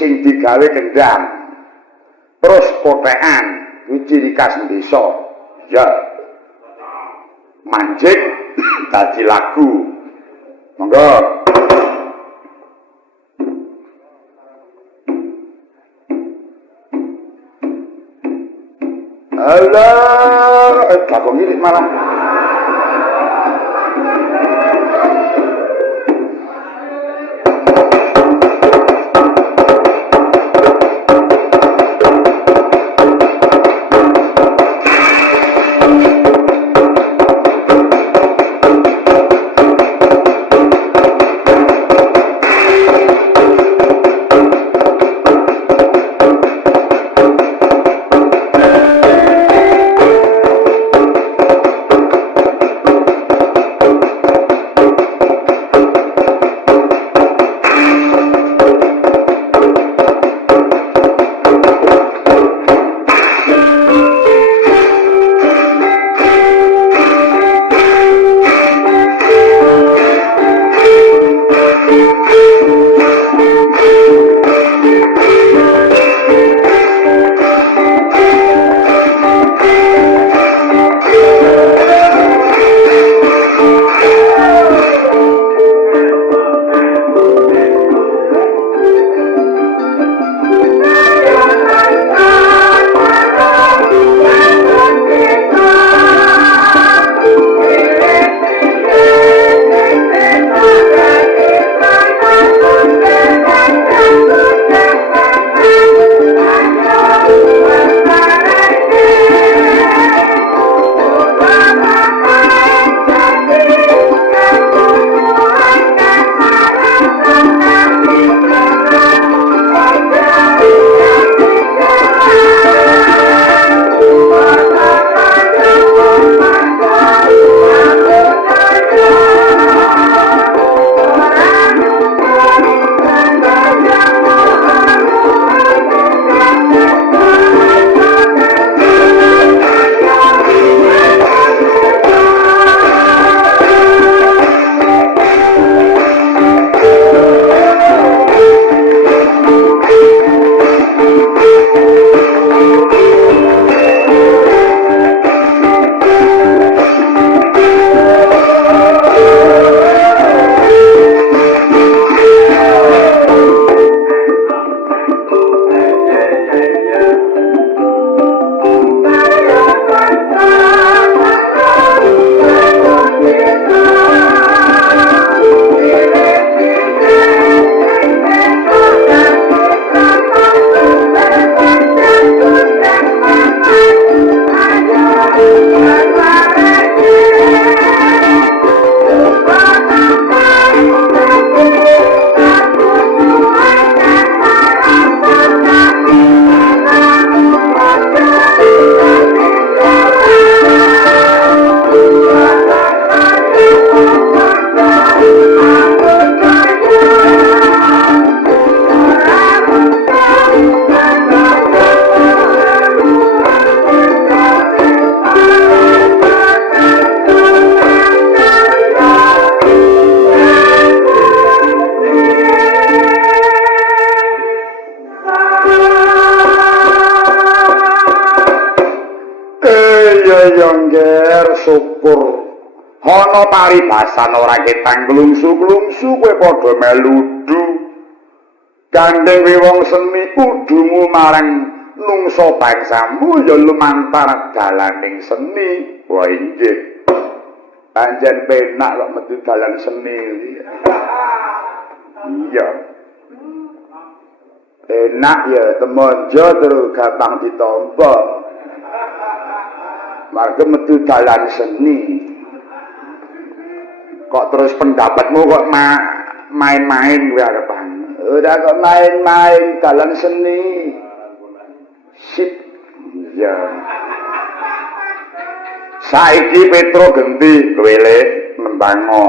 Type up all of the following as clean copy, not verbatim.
sing digawe kendang terus potekan kuwi ciri khas desa ya mancing dadi lagu monggo alah kakok ngirit malah syukur ana paribasan ora ketang klungsu-klungsu kowe padha meludu gandeng wong seni kudumu marang nungso bangsamu ya lumantar dalaning seni wah inggih panjen penak kok metu dalan seni iya enak ya temonjo terus gampang ditampa maka metu dalan seni kok terus pendapatmu kok main-main kowe arepan udah kok main-main dalan seni sip ya saiki Petro genti kowe lek nembango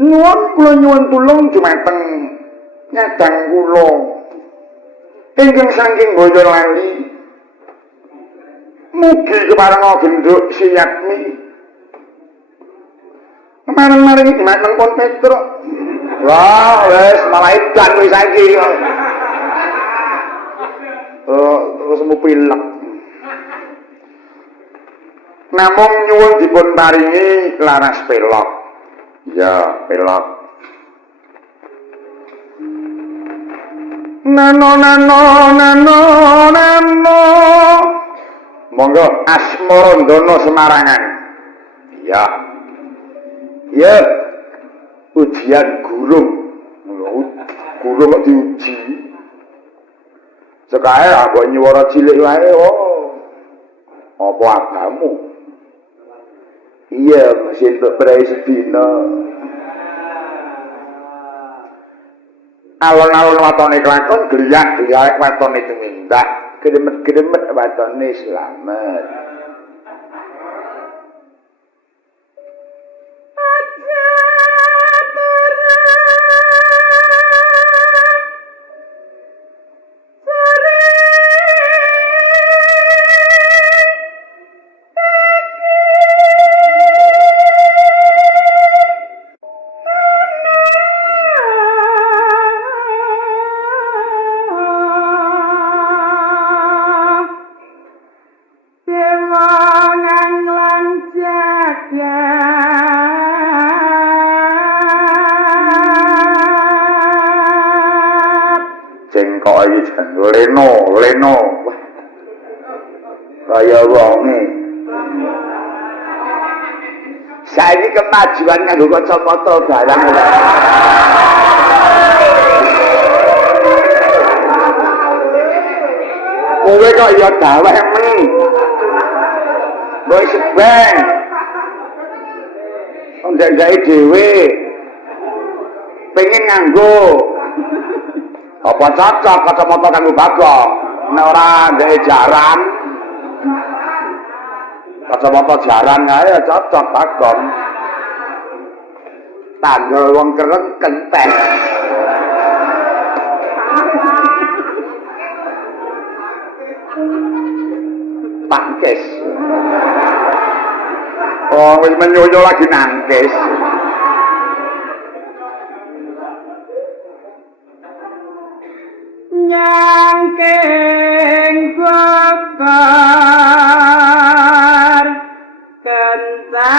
nyuwun kula nyuwun tulung jumateng nyadang kula ingkang saking boyo lali mugi keparenga genduk siyatmi kemarin-marin iki mateng pon Petro Wah, wis malah edan kowe saiki. Terus mu pilek. Namung nyuwun dipun paringi laras pelok. Ya, pelok. Nano. Monggo Asmarandana Semarangan. Ya. Ya. Ujian gurung. Gurung kok diuji. Sekae aku nyuwara cilik wae. Apa agamu? Iya, masih untuk berai sedina. Alon-alon watone kelakon, geliak-geliak watone tumindak, gedemet-gedemet watone selamat. Leno. Kaya wonge. Saiki kemajuan kanggo kacamata barang. Kowe kok ya daweh men. Kowe sebeng. Ndek-ndeke dhewe. Pengen nganggo apa cocok kacamata kanggo Bagong. Nek ora ndek jaran. Kacamata jaran ae cocok Bagong. Tanggal wong kereng kenteng. Pangkes. Oh, wis menyoyo lagi nangkis. Nyangking bakar kencanane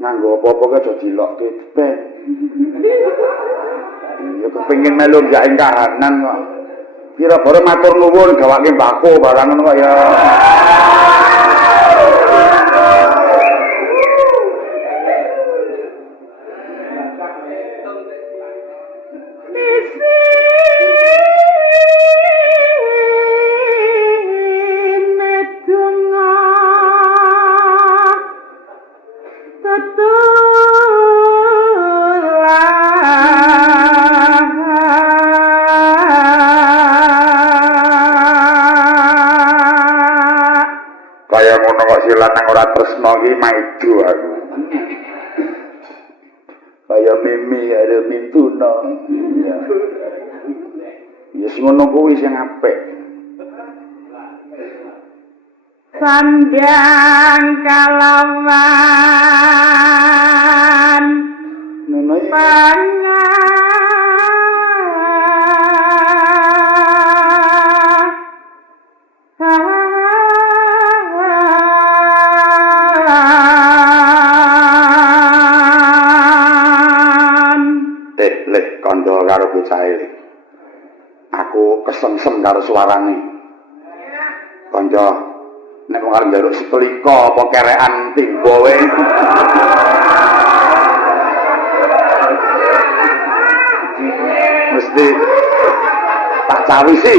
nganggo apa-apa kok dilokke ben. Ya kepengin melu gak kahanan kok. Kira-kira matur nuwun gawake mbako barang ngono kok ya. Lanang ora tresno iki maido aku. Kaya mimi ada mintuna. Ya. Ya sing ngono kuwi sing apik. Sandang kalawan Nono karo bocahe. Aku kesengsem karo suarane. Kanca, nek wong arep njaluk setelika apa kerekan timba wae. Mesti tak cawisi.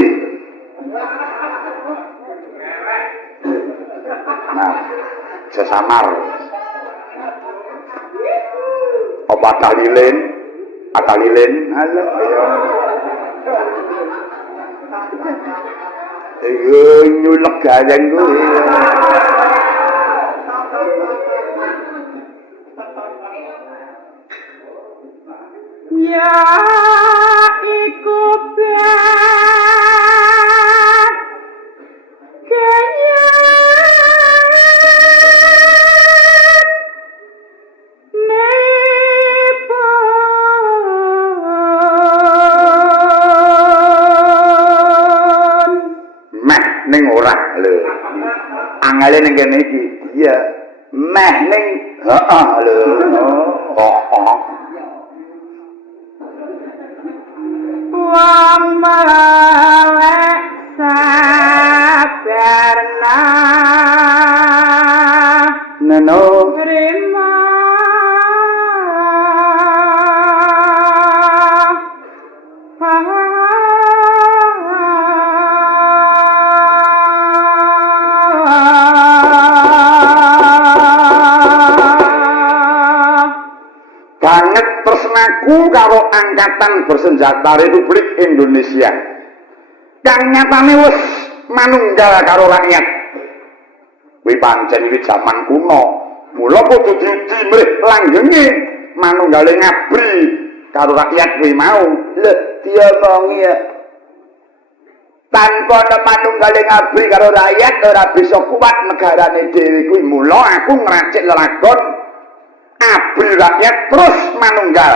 Nah, sesamar. Apa dalilin? Akalilin, halo, ayo. Nyulek gayan gue. ya iku ben kaya ning ora lho. Angale ning kene iki. Iya. Meh ning heeh lho. Oh. Wong melek sabarna. Neno Rima banget tresnaku karo Angkatan Bersenjata Republik Indonesia kang nyatane wis manunggal karo rakyat. Kuwi pancen iki jaman kuno, mula kudu diuji mrih langgenge manunggale ngabri karo rakyat kuwi mau. Lho, diomongi ya. Tanpa manunggale ngabri karo rakyat ora bisa kuat negarane dhewe kuwi. Mula aku ngracik lelagon abri rakyat terus manunggal.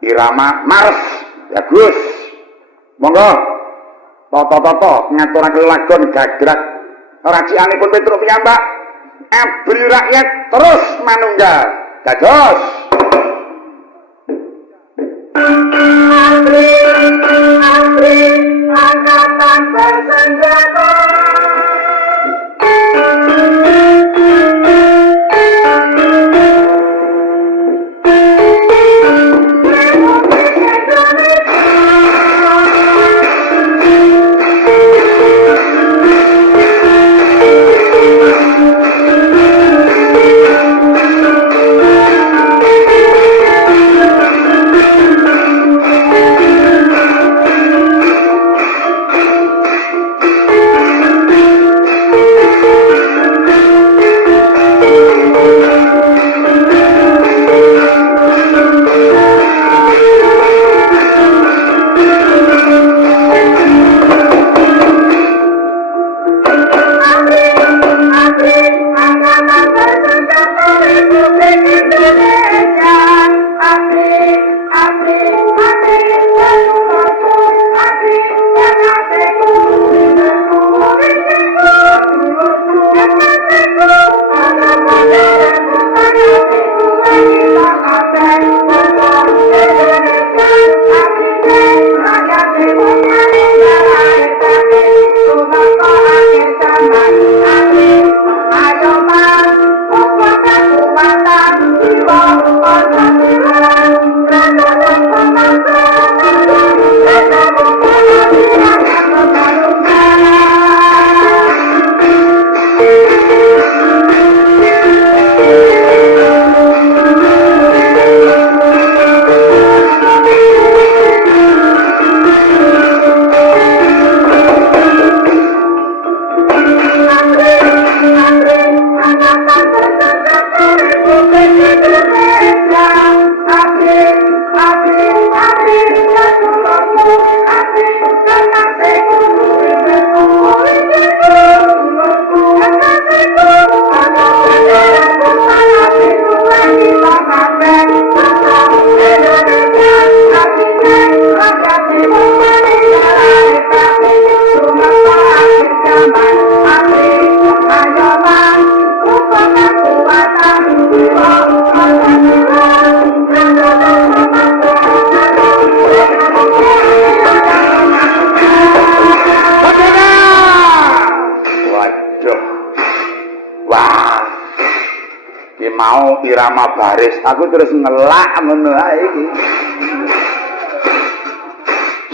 Irama Mars bagus. Monggo toto ngaturake lelagon gagrak racikanipun Petruk piyambak. Abri rakyat terus manunggal. Dados Abri Angkatan Bersenjata. irama baris aku terus ngelak ngono ae iki.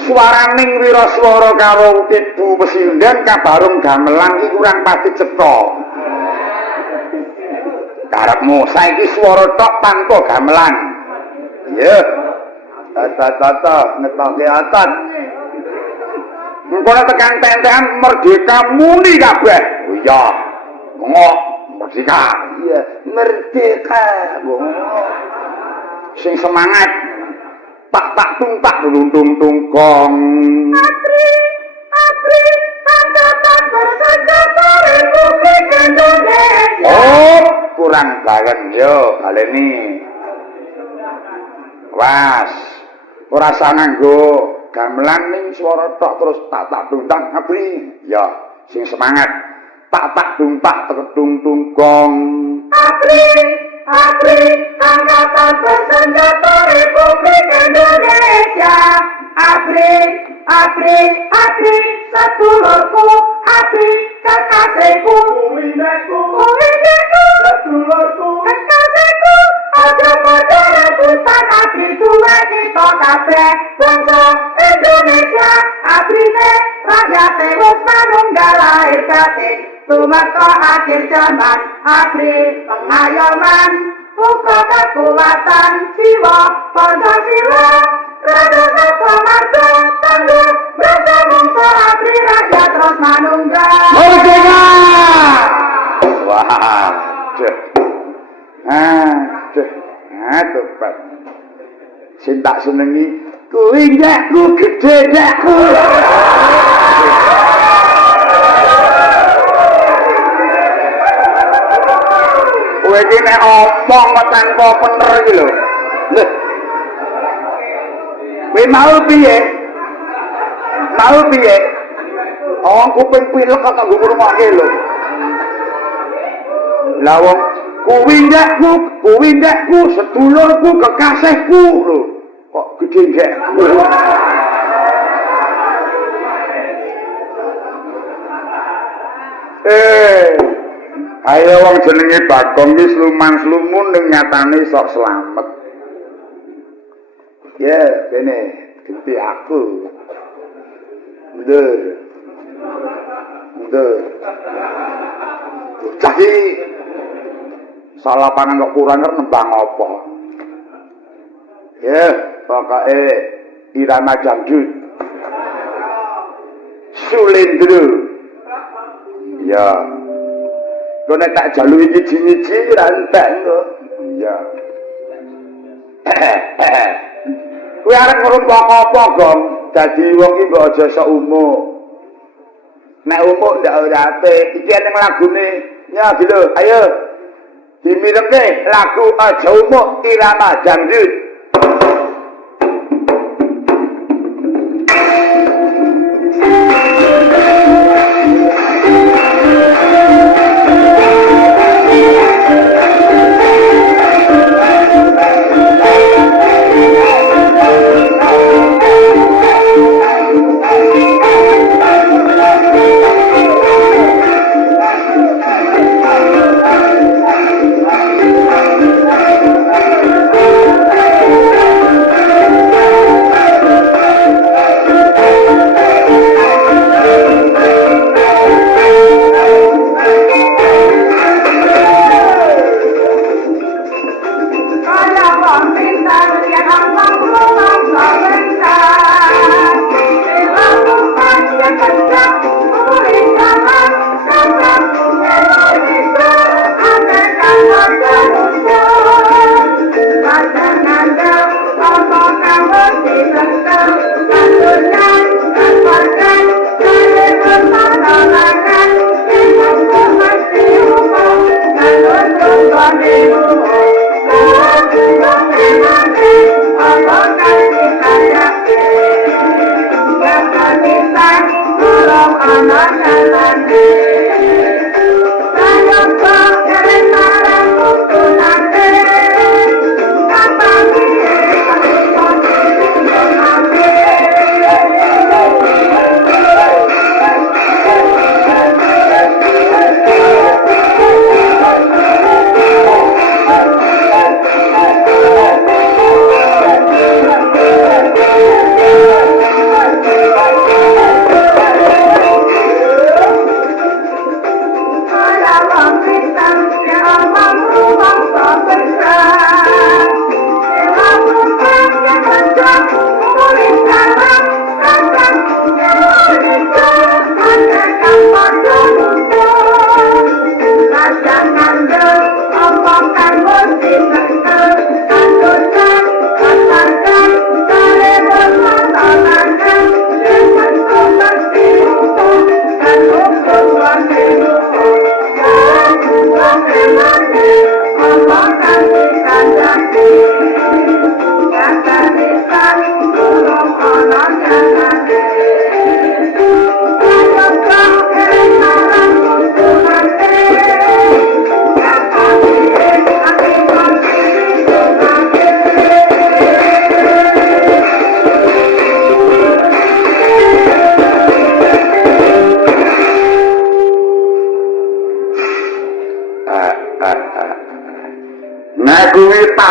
Swaraning wiraswara karo Ibu Pesindan kabarung gamelan iki kurang pati cetha. Karepmu saiki swara tok tanpa gamelan. Iya. Tata ngetoke atat. Engko tekan tentekan merdeka muni kabeh. Oh iya. Ngok merdeka. Iya, merdeka. Sing semangat. tak tung tung gong. Abri, angkatan bersenjata Republik Indonesia. Oh, kurang banget yo baleni. Was, ora nganggo gamelan ning swara tok terus tak tung abri. Ya, sing semangat. Tak tung tung gong. Abri, angkatan bersenjata Republik Indonesia. Abri, sedulurku, abri, kekasihku, kuwindeku, sedulurku, kekasihku, aja padha rebutan abri duwe kita kabeh, bangsa Indonesia, abrine rakyate wis manunggal lahir batin, tumeka akhir zaman, abri pengayoman, uga kekuatan jiwa, Pancasila. Raja Sabta Marga tangguh Rasa bangsa abri rakyat terus manunggal. Merdeka! Wah, tepat. Sing tak senengi kuwi ndekku gedhe ndekku. Kowe iki nek omong tanpa bener iki lho. Lho. Kowe mau piye? Oh, kuping pilek kok nggo ngrungokke lho. Lah wong kuwi ndekku, sedulurku, kekasihku lho. Kok gedhe ndekku. Ayo wong jenenge Bagong iki sluman-slumun ning nyatane sok slamet. Ya, kene ganti aku. Mundur. Jadi salah pangan kok kurang nembang apa? Ya, pokoke irama dangdut. Sulendro. Ya. Kok nek tak jaluki nyiji-nyiji ra entek kok. Ya. Kowe arep ngrumpok apa, Gong? Dadi wong iki mbok aja sok umuk. Nek umuk ndak ora apik. Iki ana lagune. Ya, lho, ayo. Dimirengke lagu Aja Umuk irama dangdut.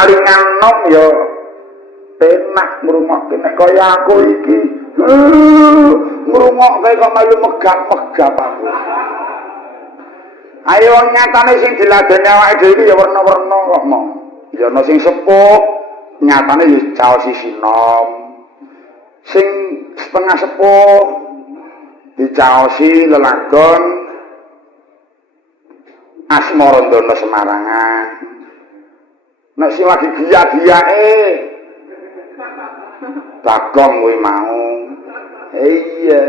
kalingan nom ya penak ngrungokke nek kaya aku iki. Ngrungokke kok melu megap-megap aku. Ayo nyatane sing diladeni awake dhewe iki ya werna-werna kok mong. Ya ana sing sepuh, nyatane ya caos sinom. Sing setengah sepuh dicaosi lelagon Asmarandana Semarangan. Nek sing lagi giya-giyake Bagong kuwi mau. Iya,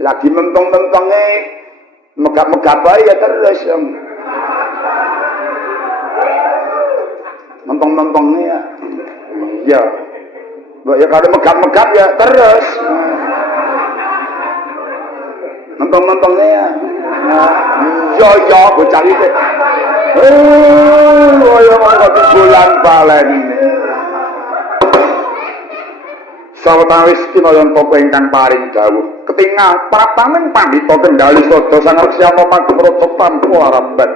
lagi mentong-mentongnya megap-megap ae ya terus ya. Mentong-mentongnya ya. Iya. Mbak ya kalau megap-megap ya terus. Mentong-mentongnya ya. Iya ya bocah iki. Ya mau bulan balen. Sawetawis kinayan tapa ingkang paring dawuh ketingal prataning pandhita Kendhali Sada Sang Reksyana Magemraja tanpa arabat.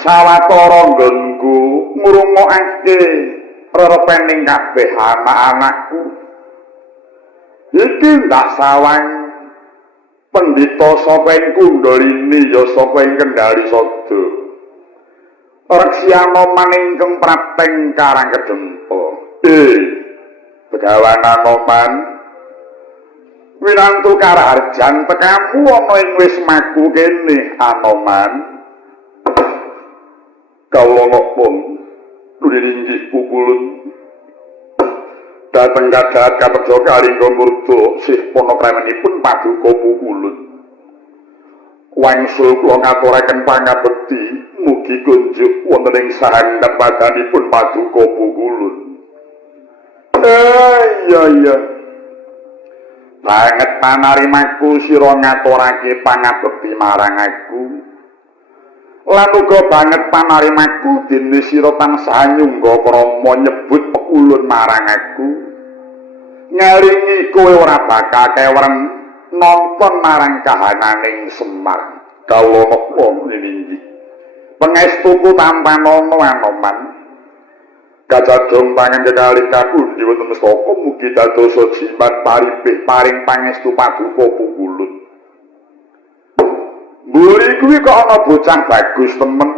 Sawetara nggonku ngrungokake rerepening kabeh anak-anakku. Iki ndak sawang pendhita saka ing Kundalini ya saka ing Kendhali Sada. Reksyana maningkeng prateng Karang Kedempa. Begawan Anoman winantu Karaharjan tekamu ana ing wismaku kene Anoman. Kawula napa nulinggih pukulun dhateng kadhat kaperja kalingga murda sih panakramanipun paduka pukulun. Wangsul kula ngaturaken pangabekti mugi kunjuk wonten ing sahandhap padanipun paduka pukulun. Iya. Banget panarimaku sira ngaturake pangabekti marang aku. Lan uga banget panarimaku dene sira tansah nyungga krama nyebut pekulun marang aku. Ngaringi kowe ora bakal kewren nonton marang kahananing Semar. Kawula napa niki. Pangestuku tampanono Anoman. Kajadong pangen kekalih kapundi wonten mestaka mugi dadosa jimat paripih paring pangestu paduka pukulun. Mburi kuwi kok ana bocah bagus temen.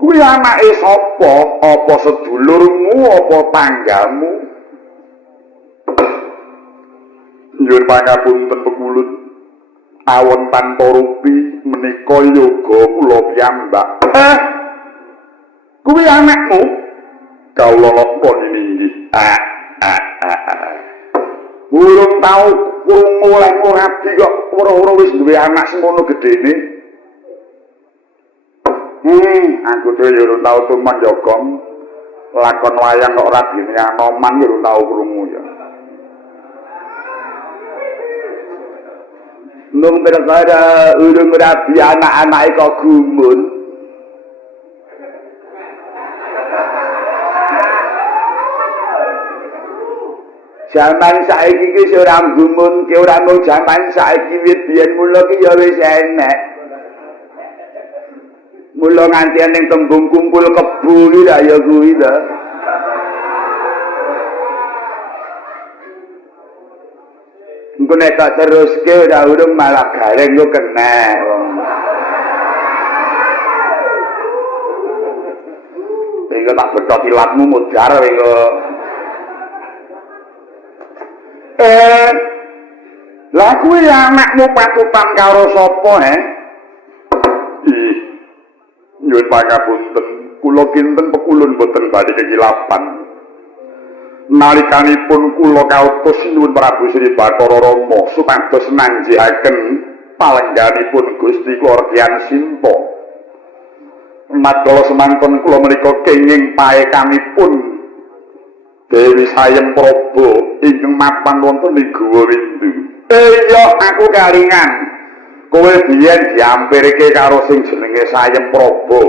Kuwi anake sapa? Apa sedulurmu apa tanggamu? Nyuwun pangapunten Pekulun. Awon tanpa rupi menika yoga kula piyambak. Kuwi anakmu? Kawula napa niki? Urung tau krungu oleh ngurabi kok ora wis duwe anak semono gedene. Aku dhewe yo urung tau tuman Jogong. Lakon wayang kok ora dene Anoman yo urung tau krungu ya. Nung perkara urung rabi anak-anake kok gumun. Zaman saiki ki ora gumun, ki ora mung zaman saiki wit biyen mula ki ya wis enek. Mula nganti ning tembung kumpul kebu ki ya kuwi ta. Engko nek tak teruske ora urung malah gareng kok kena. Iki tak betot ilatmu mudhar kok. Lah kuwi anakmu patutan karo sapa, Nyuwun pangapunten, kula kinten Pekulun boten badhe kekilapan. Nalikanipun kula kautus nyuwun Prabu Sri Bathara Rama supados nanjihaken palengganipun Gusti Klordian Sinta. Madala semanten kula menika kenging paekanipun Dewi Sayem Praba ingkang mapan wonten ing Guwa Windu. Iya aku kalingan. Kowe biyen diampirke karo sing jenenge Sayem Praba.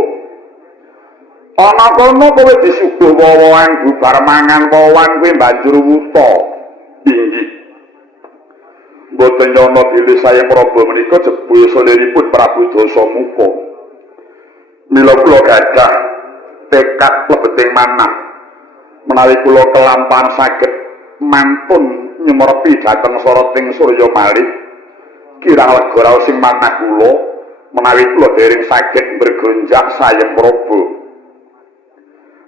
Ana kono kowe disuguh wawan bubar mangan wawan kuwi banjur wuta. Inggih. Boten nyono Dewi Sayem Praba menika jebul saderipun Prabu Dasamuka. Mila kula gadah tekad lebeting manah menawi kula kelampahan saged mantun nyemrepi dhateng soroting Surya Malih kirang lega raos sing manah kula menawi kula dereng saged bergonjak Sayem Praba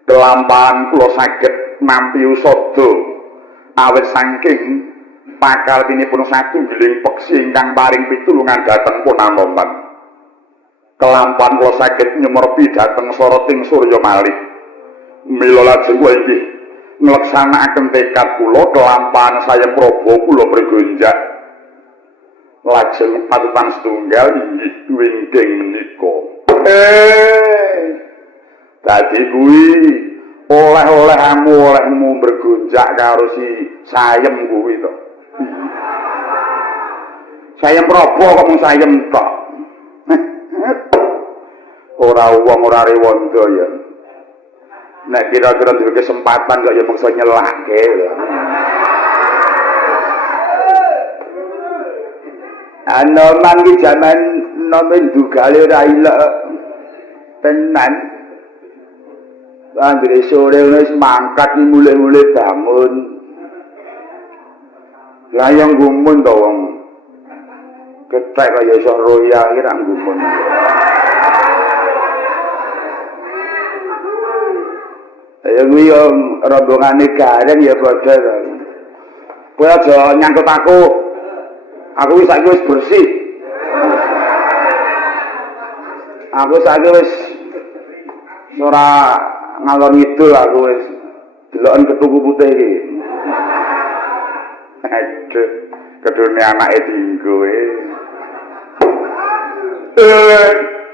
kelampahan kula saged nampi usada awit saking pakalipun satunggiling peksi ingkang paring pitulungan dhateng Punanoman kelampahan kula saged nyemrepi dhateng soroting Surya Malih mila lajeng kula inggih ngleksanakaken tekad kula kelampahan Sayem Praba kula bergonjak lajeng patutan setunggal inggih wingking menika dadi kuwi olehmu bergonjak karo si Sayem kuwi to Sayem Praba kok mung Sayem tok ora wong ora rewanda ya. Nek kira-kira duwe kesempatan kok ya mengsa nyelake lho. Anoman ki jaman nomen dugale ra ilek tenan. Anggere sore wis mangkat iki mulih-mulih bangun. Lah yang gumun to wong. Ketek kaya iso roya iki ra gumun. Ya kuwi yo rombongane gareng ya padha to. Kowe aja nyangkut aku. Aku wis saiki wis bersih. Aku saiki wis ora ngalor ngidul aku wis deloken ketuku putih iki. Aduh, kedune anake dinggo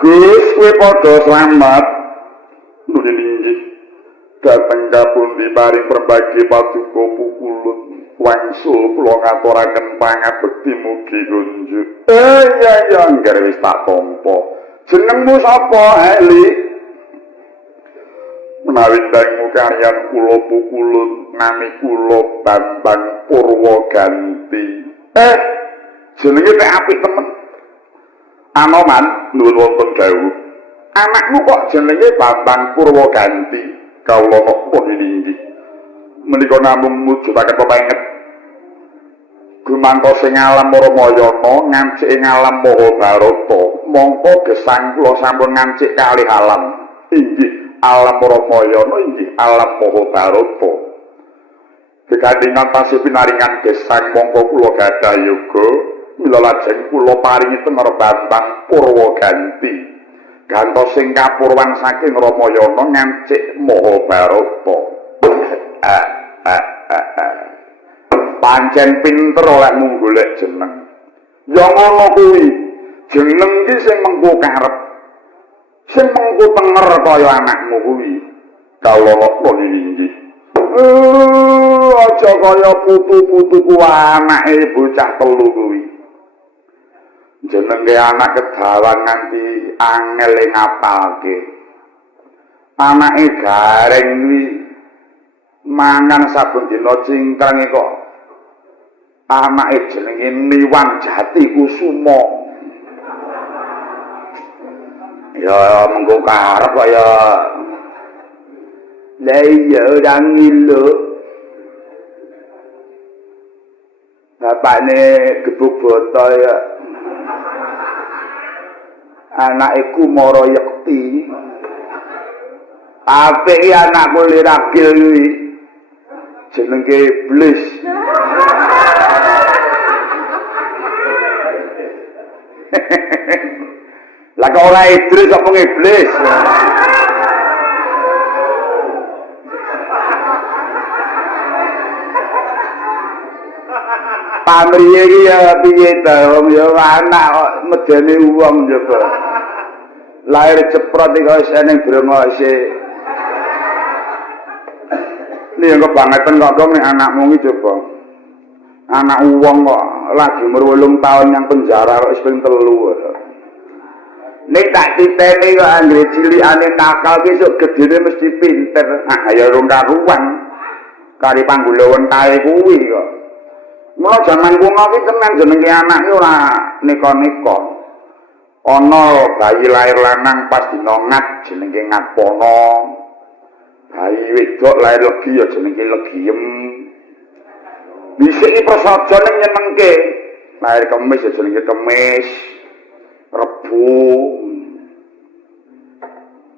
Gus kowe padha slamet. Nggih. Dateng kapundi paring perbagi paduka Pukulun wangsul kula ngaturaken pangabekti mugi kunjuk. Ya angger wis tak tampa. Jenengmu sapa, Heli? Menawi dangu karyan kula Pukulun nami kula Bambang Purwaganti. Jenenge nek apik temen. Anoman nuwun wonten dawuh. Anakmu kok jenenge Bambang Purwaganti? Kawula napa inggih menika namung mujudaken pepenget gumantos ing alam Ramayana ngancik ing alam Mahabharata mongko gesang kula sampun ngancik kalih alam inggih alam Ramayana inggih alam Mahabharata Gegandingan tasih pinaringan gesang mongko kula gadah yoga mila lajeng kula paringi temer Bambang Purwaganti gantos sing kapurwan saking Ramayana ngancik Mahabharata. Pancen pinter oleh mung golek jeneng. Ya ngono kuwi. Jeneng iki sing mengko karep. Sing mengko tenger kaya anakmu kuwi. Kawula niki. Aja kaya putu-putuku anake bocah telu kuwi. Jenenge anak kedawan nganti angel ngapalke. Anake gareng kuwi mangan saben dina cingkrang kok. Anake jenenge Niwan Jati Kusuma. Ya mengko karep kaya lah iya orang ngilu bapaknya gebuk botol ya anak Kumara Yekti tapi anakku liragil ini jenenge iblis lah kok ora Idris apa iblis pamriye iki ya piye ta wong ya anak kok medeni wong coba. Lahir ceprot iki wis eneng brengose. Nih kebangetan kok nek anakmu iki coba. Anak wong kok lagi umur 8 tahun yang penjara wis ping 3. Nek tak titeni kok anggere cilikane nakal ki sok gedene mesti pinter. Ah ya rong karuan. Kari panggulawen kae kuwi kok. Mula jaman kuno ki tenan jenenge anak iki ora nika-nika. Ana bayi lair lanang pas dina ngat jenenge Ngatpono. Bayi wedok lair legi ya jenenge Legiem. Bisiki prasaja ning nyenengke. Lair Kemis ya jenenge Kemis. Rebu.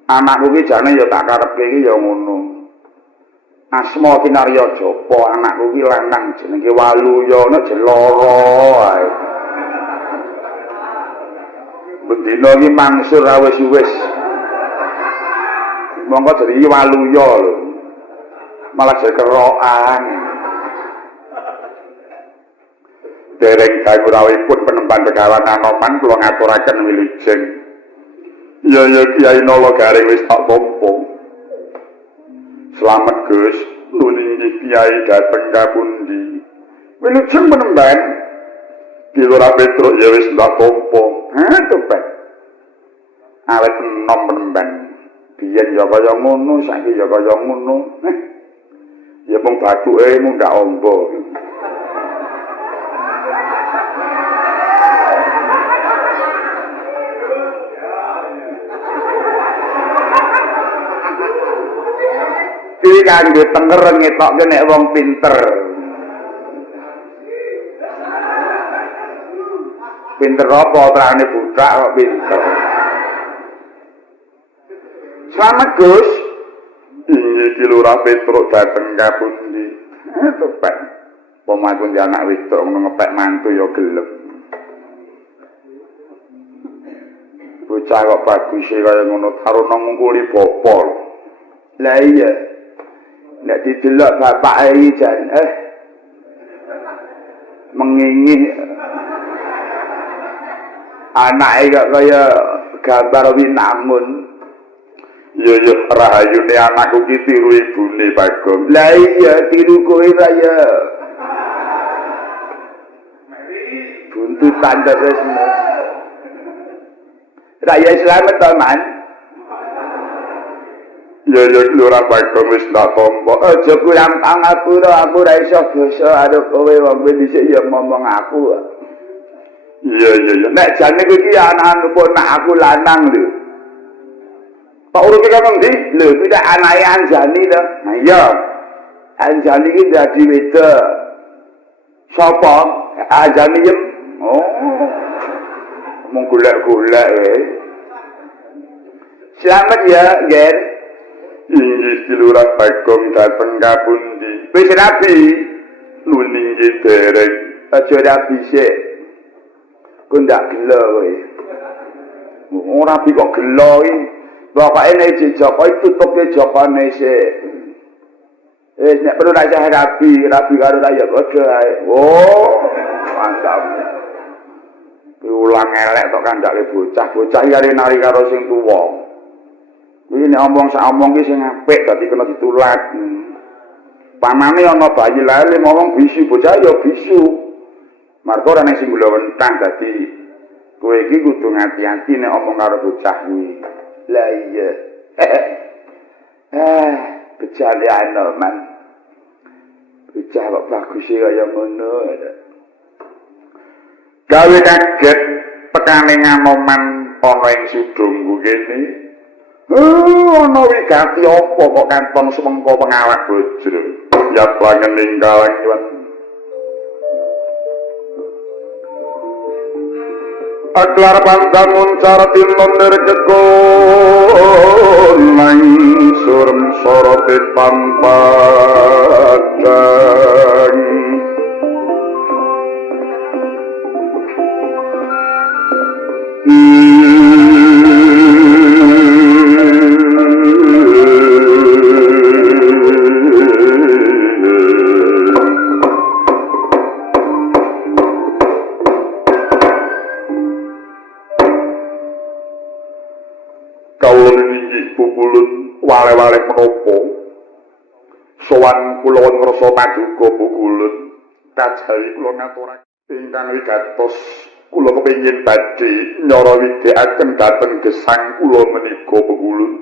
Anakku ki jane ya tak karepke iki ya ngono. Asma Kinarya Japa anakku ki lanang jenenge Waluya ana jeloro ae. Bendina iki mangsur wis. Monggo jadi Waluya lho. Malah jadi kerokan. Dereng kawurawipun penemban Begawan Anoman kula ngaturaken wilujeng. Ya Kyai Nala garing wis tak tampa. Selamat Gus, nuningi Kiai dateng kapundi. Wilujeng penemban. Kilora Petruk ya wis tak tampa. Topet. Awet enom penemban. Biyen ya kaya ngono, saiki ya kaya ngono. Ya mung bathuke mung gak ombo. Iki kanggo tenger ngetokke nek wong pinter. Pinter apa terane budak kok pinter. Selamat Gus. Inggih Ki Lurah Petruk dateng kapundi. Topek. Pemangkun anak wedok ngepek mantu ya gelem. Bocah kok bagus kaya ngono taruna ngungkuli bopol. Lah iya. Nek didelok bapak iki jan mengingi anake kok kaya gambar Winamun. Ya rahayune anakku ki tiru ibune Bagong. Lah iya tiru kowe raya. Buntutan terus. Raya selamat teman. Ya Lurah Bagong wis tak tampa. Aja kurang pangapura aku ora iso dosa karo kowe wong dhisik ya ngomong aku. Iya. Nek jane kowe iki anak-anakku nak aku lanang lho. Pak urut iki ngomong ndi? Lho, kuwi anake Anjani to. Nah iya. Anjani iki dadi wedok. Sapa? Anjani yen. Oh. Mung golek-golek wae. Selamat ya, Gen. inggih Kilurah Bagong dateng kapundi. Wis rabi. Nuli nggih dereng. Aja rabi sik. Ku ndak gelo kowe. Ora rabi kok gelo iki. Pokoke nek Joko tutupe Jokone sik. Nek perlu raja rabi karo raya padha ae. Oh, mantap. Ulang elek tok kandhake bocah iki arep nari karo sing tuwa. Kuwi nek omong sak omong ki sing apik dadi kena ditulat. Pamane ana bayi lali ngomong bisu bocah ya bisu. Marga ora nek sing gula wentang dadi kowe iki kudu ngati-ati nek omong karo bocah kuwi. Lah iya. Kejane Anoman. Bocah kok bagus kaya ngono. Gawe kaget tekane Anoman ana ing sudungku kene. Ana wigati apa kok kanton semengko pengawak bojro. Ya bangen ninggalan Aklar pandamun caratin londir kekol langsur soroti pampadang wale-wale menopo sowan kula ngrasa paduka pukulun kajari kula ngaturaken ingkang wigatos kula kepengin badhe nyara widhekaken dhateng gesang kula menika pukulun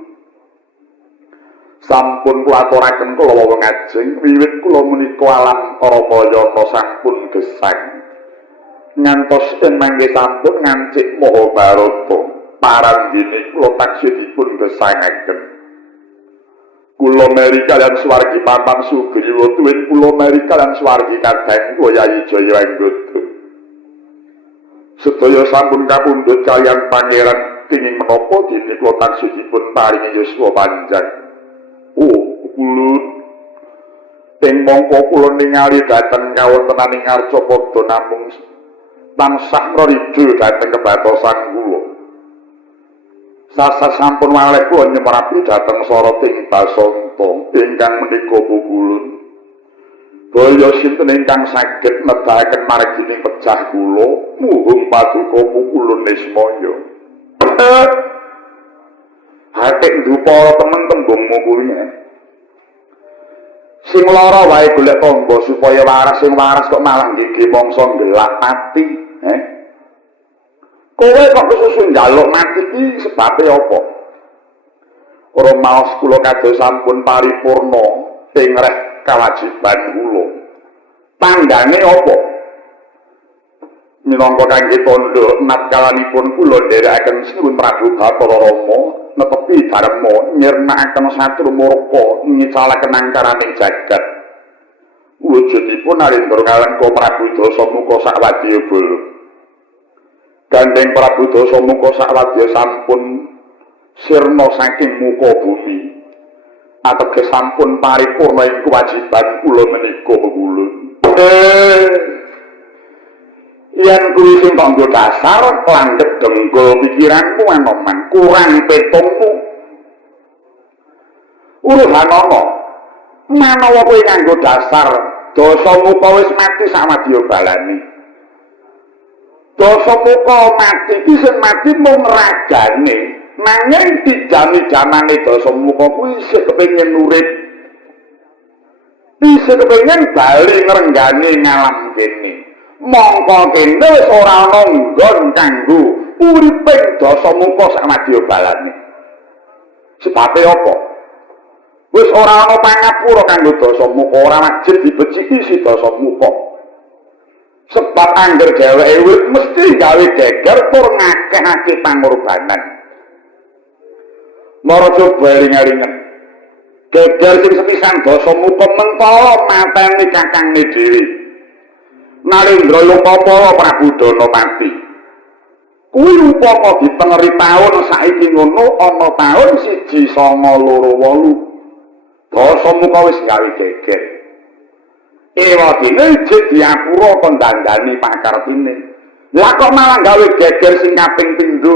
sampun kula aturaken kula weweng ajeng wiwit kula menika alam Aramaya sampun gesang ngantos ing mangke sampun ngancik Mahabharata paranggene kula taksih dipun gesangaken Kula meri kalian swargi papan Sugriwa tuwin kula meri kalian swargi kadang Yayi Jayawanggata. Sedaya sampun kapundhut kaliyan pangeran kenging menapa dene kula taksih dipun paringi yuswa panjang. Oh, kula ing mangka kula ningali dhateng kawontenaning Arcapada namung tansah mrida dhateng kebatosan kula. Sasa sampun waleh kula nyemrapi dhateng soroting Basanta ingkang menika pukulun. Daya sinten ingkang saged nedahaken margining pejah kula muhung paduka pukulun Nismaya. Hatik ndupara temen tembungmu kuwi. Sing lara wae golek tangga supaya waras sing waras kok malah nggih mangsa ngelak mati, Kowe kok kesusun njaluk mati iki sebabe apa? Ora maos kula kados sampun paripurna ing reh kawajiban kula. Tandane apa? Minangka kangge tandha natkalanipun kula nderekaken Sinuwun Prabu Bathara Rama netepi dharma nyirnakaken satru murka ngicalaken angkaraning jagat. Wujudipun Narendra Kalengka Prabu Dasamuka Sakwadyabala. Gandeng Prabu Dasamuka Sakwadya sampun sirna saking muka bumi. Ateges sampun paripurna ing kewajiban kula menika pukulun. Yen kuwi sing kanggo dasar landhep denggol pikiranku Anoman kurang petungmu. Urusan ana. Manawa kowe nganggo dasar Dasamuka wis mati sawadya balane. Dasamuka mati iki sing mati mung rajane, nanging dijami-jamane Dasamuka kuwi isih kepengin urip. Isih kepengin bali ngrenggani ngalam kene. Mongko kene wis ora ana nggon kanggo uriping Dasamuka samadya balane. Sebabe apa? Wis ora ana pangapura kanggo Dasamuka, ora wajib dibeciki si Dasamuka. Sebab angger dheweke urip mesti gawe geger tur ngakehake pangorbanan. Maraja baring-aringen. Geger sing sepisan Dasamuka mentala mateni kakangne dhewe. Narendra Lokapala Prabu Danapati. Kuwi upama ditengeri taun saiki ngono ana taun 1928. Dasamuka wis gawe geger. Ewadine jek diapura kondandani pakartine. Lah kok malah gawe geger sing kaping pindho.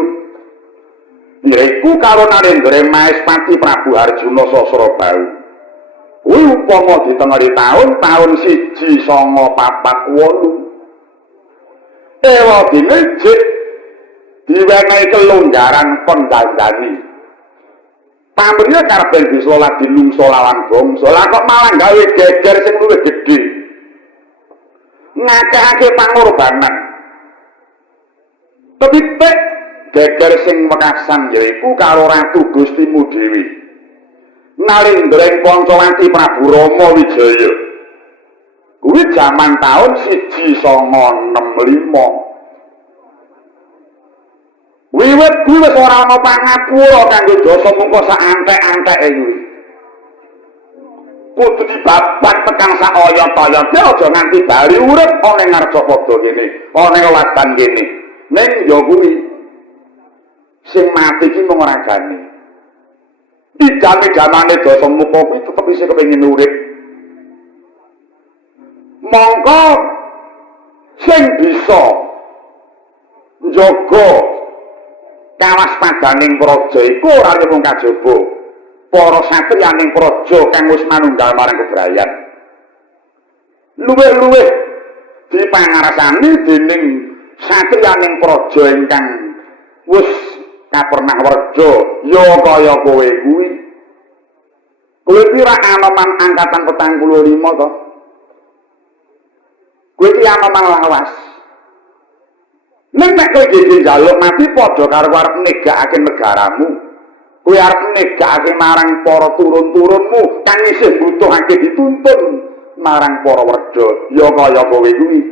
Yaiku karo Narendra Maespati Prabu Arjuna Sasrabau. Kuwi upama ditengeri taun 1948. Ewadine jek diwenehi kelonggaran kondandani. Pamrih karepen bisa lagi nungso lawan bangsa. Lah kok malah gawe geger sing luwih gedhe. Ngakehake pangorbanan. Tepitik geger sing wekasan yaiku karo Ratu Gustimu Dewi. Nalindreng Pancawati Prabu Rama Wijaya. Kuwi jaman taun 1965. Wiwit kuwi wis ora ana pangapura kanggo Dasamuka sak antek-anteke kuwi. Kudu dibabat tekan sak oyot-oyote aja nganti bali urip ana ing Ngarcapada kene, ana ing Ladan kene. Ning ya kuwi sing mati iki mung ragane. Idame-damane Dasamuka kuwi tetep isih kepengin urip. Mongko sing bisa njaga kawaspadaning praja iku ora mung kajaba para satriyaning praja kang wis manunggal marang kebrayan. Luwih-luwih dipangarsani dening satriyaning praja ingkang wis kapernah werja ya kaya kowe kuwi. Kowe pira Anoman angkatan 45 to? Kowe iki Anoman lawas. Nek kowe iki njaluk mati padha karo arep negakake negaramu. Kowe arep negakake marang para turun-turunmu kang isih butuhake dituntun marang para werja ya kaya kowe kuwi.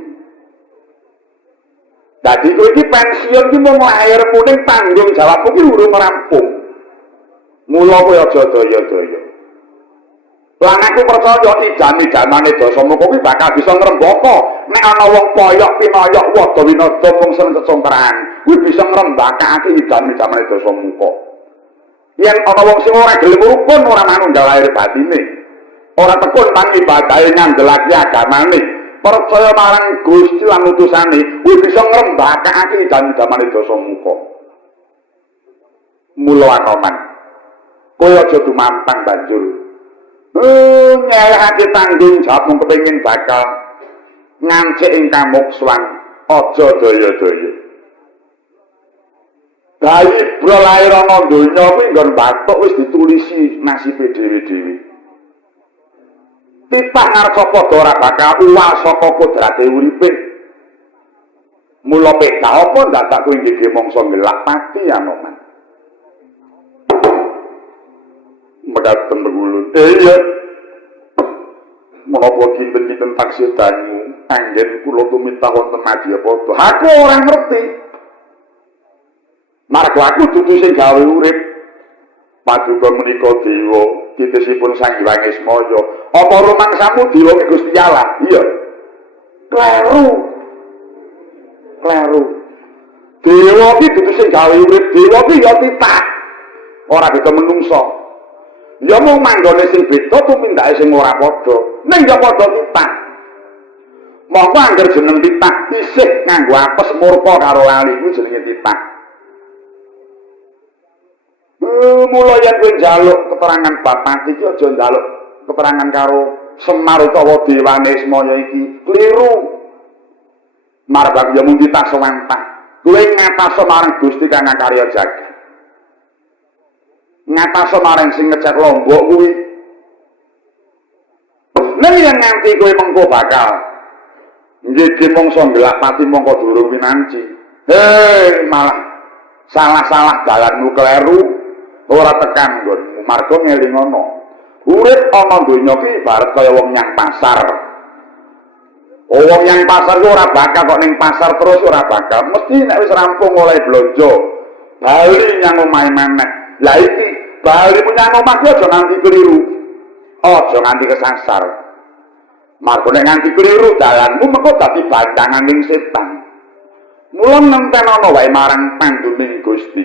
Dadi kowe iki pensiun iki mung lairmu ning tanggung jawabmu iki urung rampung. Mula kowe aja daya-daya. Lan aku percaya idame-damane Dasamuka kuwi bakal bisa ngrembaka nek ana wong poyok pinoyok wada winada mung seneng kecongkrahan kuwi bisa ngrembakake idame-damane Dasamuka. Yen ana wong sing ora gelem rukun ora manunggal lahir batine, ora tekun nang ibadahe ngandelake agamane, percaya marang Gusti lan utusane, kuwi bisa ngrembakake idame-damane Dasamuka. Mula Anoman, kowe aja dumampang banjur nyelehake tanggung jawabmu kepengin bakal ngancik ing kamuksuhan aja daya-daya. Bayi bro lair ana donya kuwi nggon bathuk wis ditulisi nasibe dhewe-dhewe. Titah Ngarcapada ora bakal uwal saka kodrate uripe. Mula peda apa dadak kowe nggih mangsa ngelak pati Anoman. Medaten berulun. Iya. Menapa kinten-kinten taksih dangu anggen kula tuminta wonten Madyapada. Aku ora ngerti. Marga aku dudu sing gawe urip. Paduka menika dewa, titesipun Sang Hyang Ismaya. Apa rumangsamu dewa Gusti Allah? Iya. Kleru. Dewa iki dudu sing gawe urip, dewa iki ya titah. Ora beda menungso. Ya mung manggone sing beda tumindake sing ora padha. Ning ya padha titah. Monggo angger jeneng titah isih nganggo apes murka karo lali kuwi jenenge titah. Mula yen kowe njaluk keterangan Bapati iki aja njaluk keterangan karo Semar utawa Dewane Ismaya iki kliru. Marga ya mung titah sewantah. Kowe ngatas marang Gusti kang karya jagat. Ngatas marang sing ngecek Lombok kuwi. Nek yen nganti kowe mengko bakal nggih mongso ngelak pati mongko durung winanci. Malah salah-salah dalanmu kleru ora tekan nggonmu. Marga ngeling ana. Urip ana donya ki ibarat kaya wong nyang pasar. Wong nyang pasar ku ora bakal kok ning pasar terus ora bakal. Mesti nek wis rampung oleh blonjo bali nyang omahe meneh. Lah iki bali menyang omah ku aja nganti keliru. Aja nganti kesasar. Marga nek nganti keliru dalanmu mengko dadi bantangan ning setan. Mula nenten ana wae marang panduning Gusti.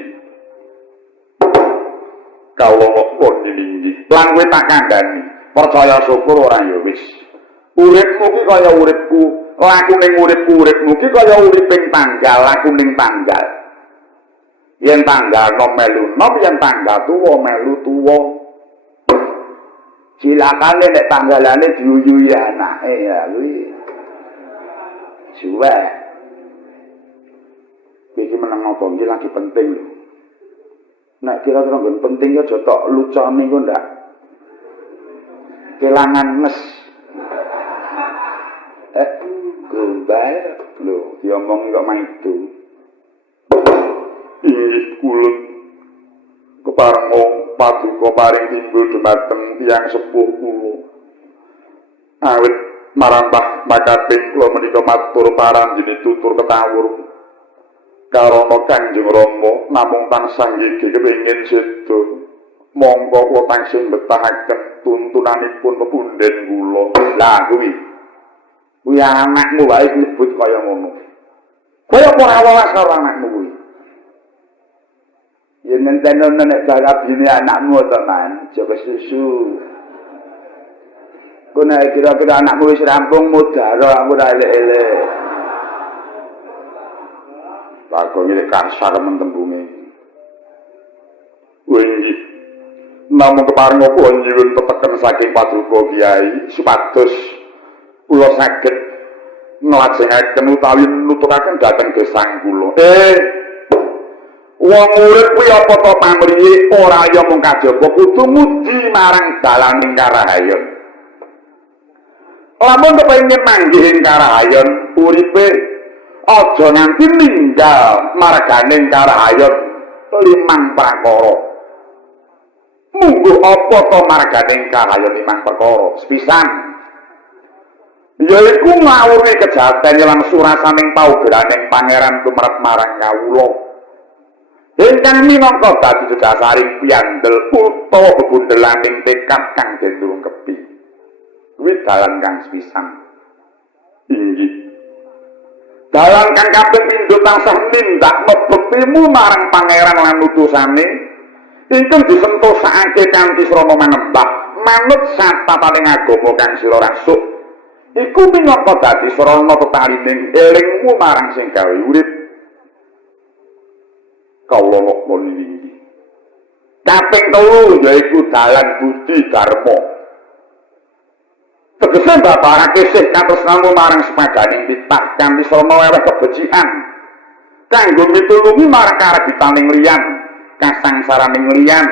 Kawula kok ninggi lan kowe tak kandhani. Percaya syukur ora ya wis. Uripmu ki kaya uripku, lakuning uripmu ki kaya uriping tanggal, lakuning tanggal. Yen tanggal nom melu nom, yen tanggal tuwa melu tuwa. Cilakane nek tanggalane diuyuhi anake ya kuwi. Suwe. Iki meneng apa iki lagi penting lho. Nek kira-kira nggon penting ya aja tok lucone iku ndak. Kelangan mes. Gombal lho, diomong kok maido. Inggih kula keparenga paduka paring timbul dumateng tiyang sepuh kula. Awit marambah makating kula menika matur paranjene tutur ketawur. Karana Kanjeng Rama namung tansah nggih kepengin sedo. Monggo kula tansih betahaken tuntunanipun pepunden kula. Lah kuwi. Kuwi anakmu wae nyebut kaya ngono. Kaya ora welas karo anakmu kuwi. Yen nenten nek dalabine anakmu to man, coba susu. Kok nek kira-kira anakmu wis rampung mudhara aku ora elek-elek. Bakal ini kasar mentembungi. Wengi namun keparing kula nyuwun teteken saking paduka Kyai supados kula saged nglajengaken utawi nuturaken dhateng gesang kula. Wong urip kuwi apa to pamriye ora ya mung kajaba kudu mudi marang dalaning karahayon. Lamun kepengin manggih karahayon uripe aja nganti ninggal marganing karahayon limang prakara. Munggo apa to marganing karahayon limang perkara? Sepisan yaiku ngawuri kejaten lan surasaning paugeraning pangeran tumrap marang kawula. Ingkang minangka dadi jejasaring piandel utawa bebundelaning tekad kang den kepi. Kuwi dalan kang sepisan. Inggih. Dalan kang kaping pindho tansah nindakno bektimu marang pangeran lan utusane ingkang disentosake kanthi srana manembah manut satataning agama kang sira rasuk. Iku minangka dadi srana tetalining elingmu marang sing gawe urip. Kawula niki. Kaping 3 yaiku dalan budi dharma. Tegese babarake sih katresnamu marang semadaning titah kanthi srana weweh kebecikan. Kanggo mitulungi marang karabitaning liyan, kasangsaraning liyan,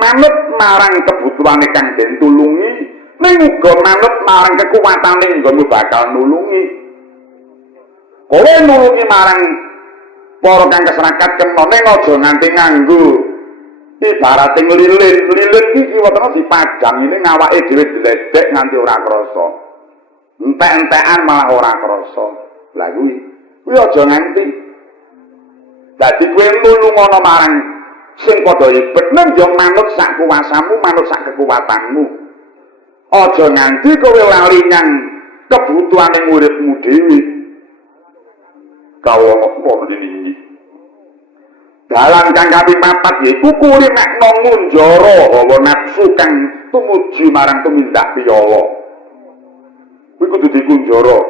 manut marang kebutuhane kang den tulungi, ning uga manut marang kekuwatane nggonmu bakal nulungi. Kowe nulungi marang para kang keserakat kena ning aja nganti nganggo ibarate lilin iki kiwatene dipadang ini ngawake dhewe diledek nganti ora krasa. Entek-entekan malah ora krasa. Lah kuwi aja nganti. Dadi kowe nulungono marang sing padha ibet nang yo manut sak kuwasamu, manut sak kekuwatanmu. Aja nganti kowe lali nyang kebutuhane uripmu dhewe. Kawula niki. Dalan kang kaping 4 yaiku kuwi nek ngunjara hawa nafsu kang tumuju marang tumindak piyala. Kuwi kudu dikunjara.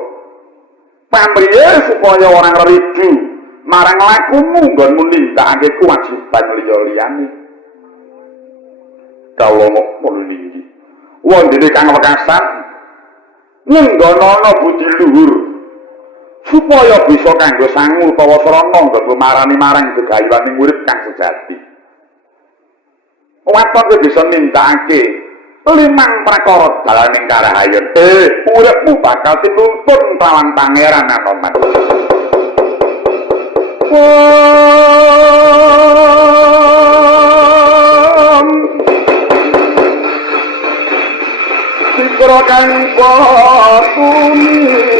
Pamriye supaya ora ngridu marang lakumu nggonmu nindakake kewajiban liya-liyane. Kawula niki. Wondene kang wekasan nyenggana budi luhur supaya bisa kanggo sangu utawa srana nggo marani marang gegayuhaning urip kang sejati. Waton bisa nindakake 5 prakara dalaning karahayon. Uripmu bakal tinuntun kelawan pangeran Anoman. Sikra kang patumi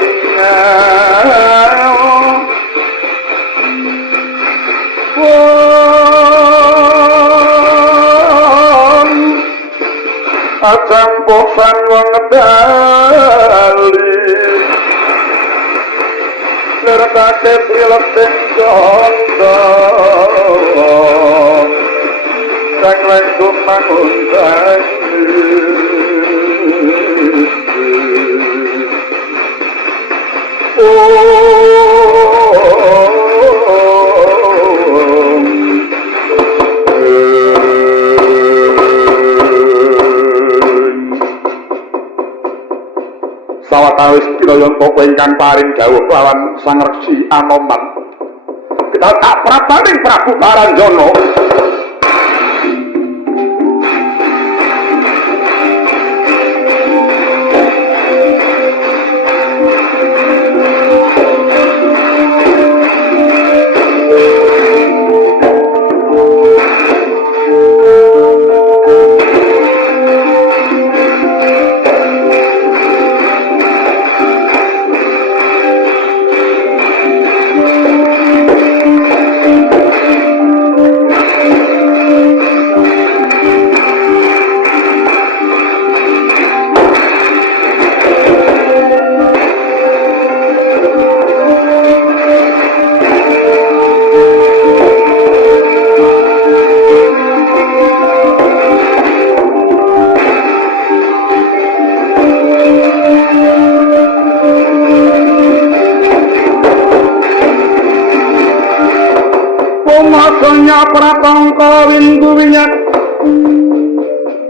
Acan bosan ngedali Lertake prilesing jondo Kang lengkung mangun sanyi Sawetawis kinayanta kowe ingkang paring dawuh lawan Sang Reksi Anoman. Kita tak prabaning Prabu Baranjana. Pratangka windu winyak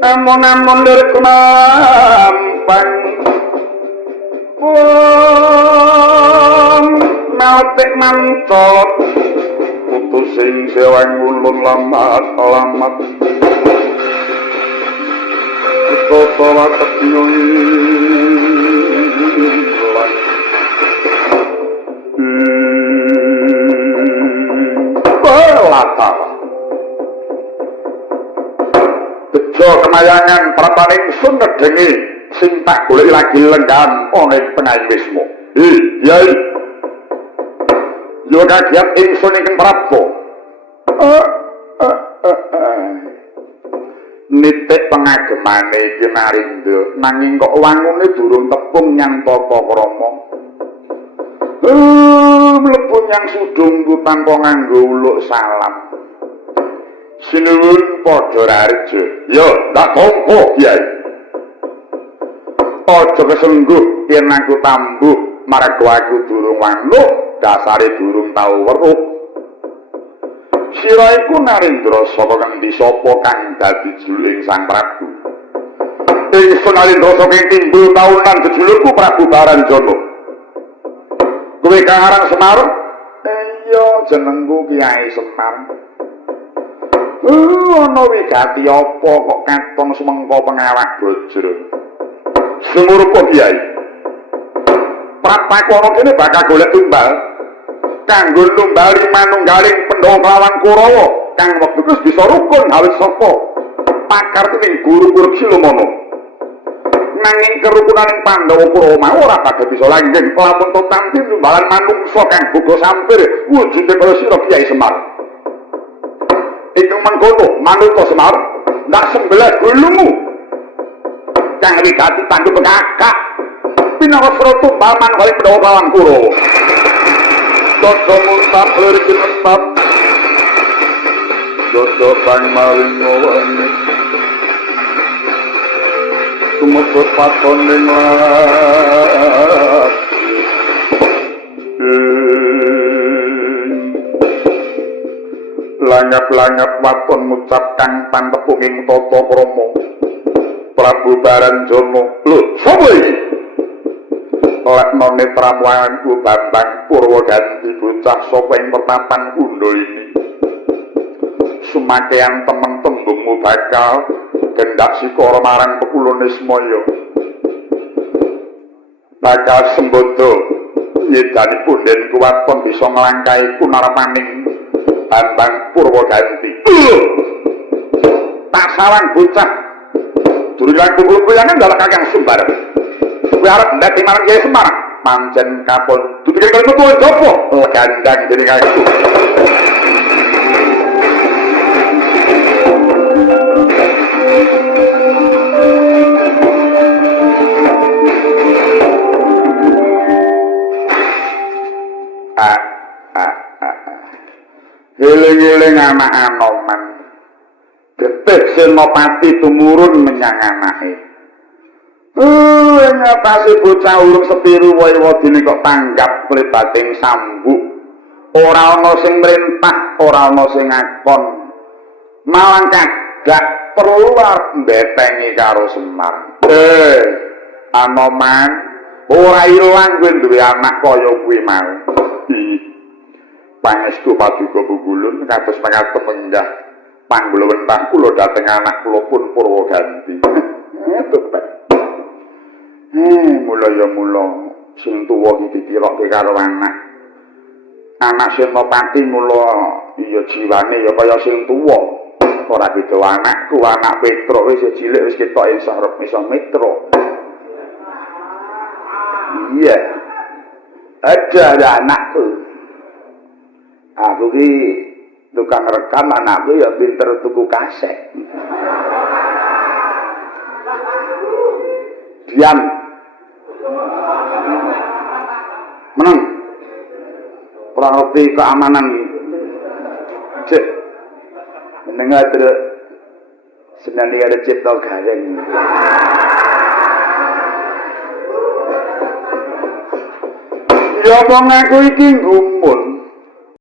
emon-emon lir kemampang meltik mantot putus sing seweng ulun lamat Kota ketiyungi Belata Bejo kemayangan prapaning sun ngedengi sing tak golek lagi lenggam ning pengawismu. Yai. Yo kagiat ingsun ingkang Prabu. Nitik pengagemane iki Marindo nanging kok wangune durung tepung nyang tata krama. Mlebu nyang sudungku tanpa nganggo uluk salam. Sinuwun padha rareja. Yo, tak tampa, Kyai. Aja kesengguh yen aku tambuh marga aku durung manuk, dasare durung tau weruh. Sira iku Narendra saka ngendi sapa kang dadi juling Sang Prabu? Ingsun Narendra saking timbul taunan jejulurku Prabu Baranjana. Kowe kang aran Semar? Iya, jenengku Kyai Semar. Ana wigati apa kok katon semengko pengawak bojro? Sumurupa Kyai. Prataku ana kene bakal golek tumbal kanggo numbali manunggaling Pandhawa kelawan Kurawa kang wektu wis bisa rukun awit saka pakartine guru Kursilomana. Nanging kerukunaning Pandhawa Kurawa mau ora padha bisa langgeng lamun totanti numbalan manungsa kang boga sampir wujude kaya sira Kyai Semar. Ing mengkono manungsa Semar ndak sembelah gulumu kang wigati tandu pengakak pinawasra tumbal manunggaling Pandhawa kelawan Kurawa. Dodo murtad lir kinestap dodo bang maling ngowani tumebut patoning langap-langap waton ngucap kang pantepunging tata krama Prabu Baranjana. Lho, sapa iki? Lekno netramuanku Bambang Purwaganti bocah saka ing pertapan Kundul ini. Sumakean temen tembungmu bakal gendak sikara marang pekulune Semaya. Bakal sembodo yedanipun den kuwaton bisa nglangkai kunarmaning Bambang Purwaganti. Tak sawang bocah durung kumpul yang ndalek Kakang Sumbar. Kowe arep ndati marang Kyai Semar, pancen kapun dipikir kali metu jopo gandang jeneng aku. Eling-eling anak Anoman. Getih Senopati tumurun menyang anake. Ing atase bocah urung sepiru wae wadine kok tanggap mribating sambuk. Ora ana sing mrentah, ora ana sing ngakon. Malang kagak perlu arep mbetengi karo Semar. Anoman ora ilang kowe duwe anak kaya kuwi mau. Pangestu paduka bugulun kados pangaten menggah panggulawentah kula dhateng anak kula pun Purwaganti. Tepet. Mula ya mula sing tuwa iki ditirokke karo anak. Anak Senopati mula iya jiwane ya kaya sing tuwa. Ora beda anakku, anak Petro wis cilik wis ketok iso metro. Iya. Ada anakku. Aku ki tukang rekam, anakku ya pinter tuku kaset. Diam. Menang. Ora ngerti keamanan iki. Cek. Menengah terus senani ada cipta gareng. Ya wong aku iki gumun.